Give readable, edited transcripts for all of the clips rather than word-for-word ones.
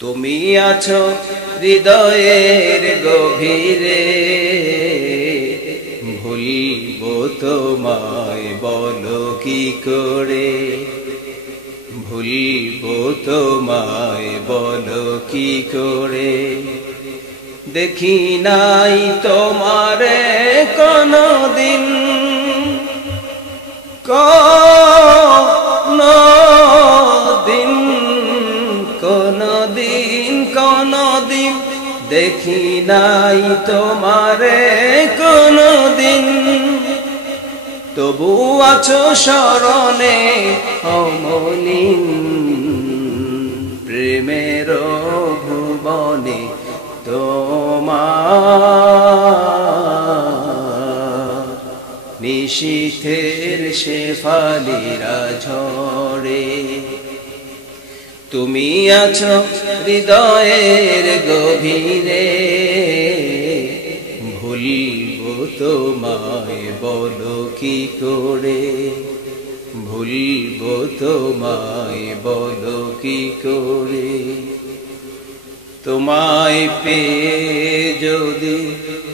তুমি আছো হৃদয়ের গভীরে, ভুলব তোমায় বলো কি করে, ভুলব তোমায় বলো কি করে। দেখি নাই তোমারে কোনদিন, কোনদিন কোনদিন কোনদিন দেখি নাই তোমারে কোনদিন। তবু আছো স্মরণে অমলিন, প্রেমের ভুবনে তোমার নিশীথের শেফালিরা ঝরে। তুমি আছো হৃদয়ের গভীরে, ভুলব তোমায় বলো কি করে, ভুলব তোমায় বলো কি করে। তোমায় পেয়ে যদি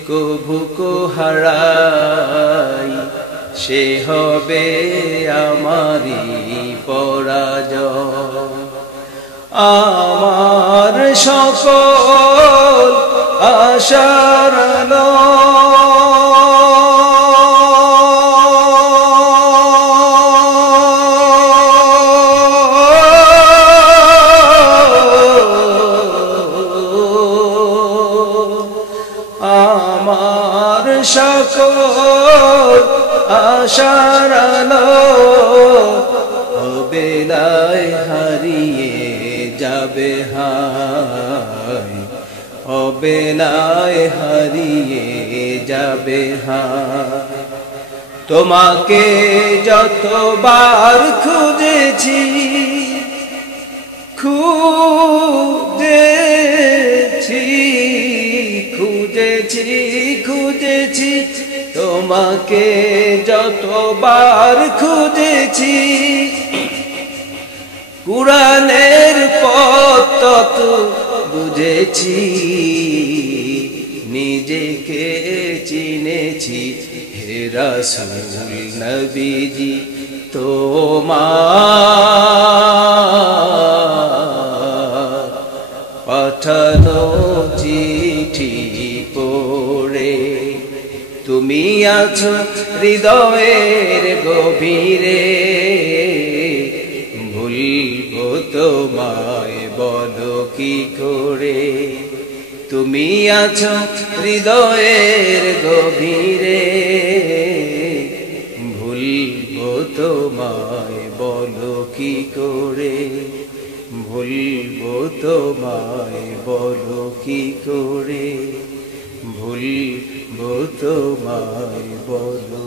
কভু কো হারাই, সে হবে আমারই পরাজয়। আমার সকল আশার আলো আমার সকল আশার আলো অবেলায় হারিয়ে যাবে হায়, অবেলায় হারিয়ে যাবে হায়। তোমাকে যতবার খুঁজেছি, খুঁজেছি খুঁজেছি খুঁজেছি, তোমাকে যতবার খুঁজেছি। কুরআনের পথ তত বুঝেছি, নিজেকে চিনেছি হে রাসূল নবীজি তোমার পাঠানো চিঠি পড়ে। তুমি আছো হৃদয়ের গভীরে, ভুলব তোমায় বলো কি করে। তুমি আছো হৃদয়ের গভীরে, ভুলব তোমায় বলো কি করে, ভুলব তোমায় বলো কি করে, ভুলব তোমায় বলো